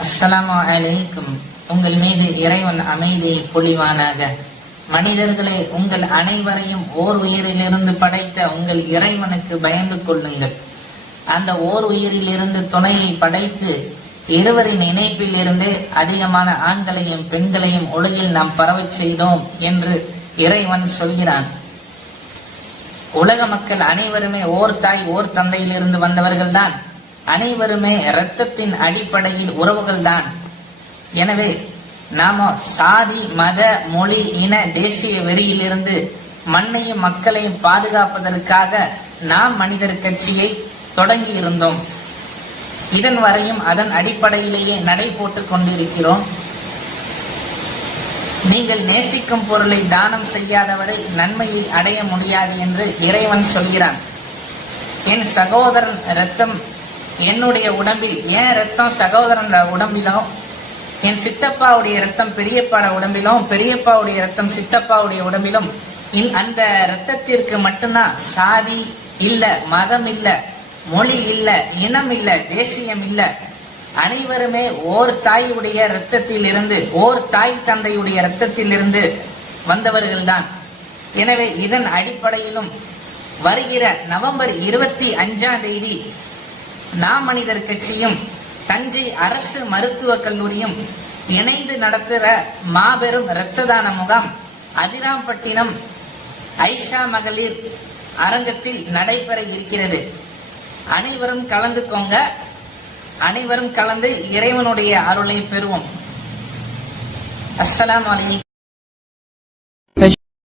அஸ்ஸலாமு அலைக்கும். உங்கள் மீது இறைவன் அமைதியை பொழிவானாக மனிதர்களே உங்கள் அனைவரையும் ஓர் உயிரிலிருந்து படைத்த உங்கள் இறைவனுக்கு பயந்து கொள்ளுங்கள். அந்த ஓர் உயிரிலிருந்து துணையை படைத்து இருவரின் இணைப்பில் இருந்து அதிகமான ஆண்களையும் பெண்களையும் உலகில் நாம் பரவச் செய்தோம் என்று இறைவன் சொல்கிறான். உலக மக்கள் அனைவருமே ஓர் தாய் ஓர் தந்தையிலிருந்து வந்தவர்கள்தான். அனைவருமே இரத்தத்தின் அடிப்படையில் உறவுகள்தான். எனவே நாம சாதி மத மொழி இன தேசிய வெறியிலிருந்து மண்ணையும் மக்களையும் பாதுகாப்பதற்காக நாம் மனிதர் கட்சியை தொடங்கி இருந்தோம் இதன் வரையும் அதன் அடிப்படையிலேயே நடை போட்டுக் கொண்டிருக்கிறோம். நீங்கள் நேசிக்கும் பொருளை தானம் செய்யாதவரை நன்மையை அடைய முடியாது என்று இறைவன் சொல்கிறான். என் சகோதரன் ரத்தம் என்னுடைய உடம்பில் என் ரத்தம் சகோதரன் உடம்பிலும் என் சித்தப்பாவுடைய ரத்தம் பெரியப்பாட உடம்பிலும் பெரியப்பாவுடைய ரத்தம் சித்தப்பாவுடைய உடம்பிலும் அந்த ரத்தத்திற்கு மட்டும்தான் சாதி இல்ல மதம் இல்ல மொழி இல்ல இனம் இல்ல தேசியம் இல்ல. அனைவருமே ஓர் தாயுடைய ரத்தத்தில் இருந்து ஓர் தாய் தந்தையுடைய ரத்தத்தில் இருந்து வந்தவர்கள்தான். எனவே இதன் அடிப்படையிலும் வருகிற நவம்பர் இருபத்தி அஞ்சாம் தேதி நாம் மனிதர் கட்சியும் தஞ்சை அரசு மருத்துவக் கல்லூரியும் இணைந்து நடத்துகிற மாபெரும் இரத்த தான முகாம் அதிராம்பட்டினம் ஐஷா மகளிர் அரங்கத்தில் நடைபெற இருக்கிறது அனைவரும் கலந்துக்கோங்க. அனைவரும் கலந்து இறைவனுடைய அருளை பெறுவோம். அஸ்ஸலாம் வலைக்கும்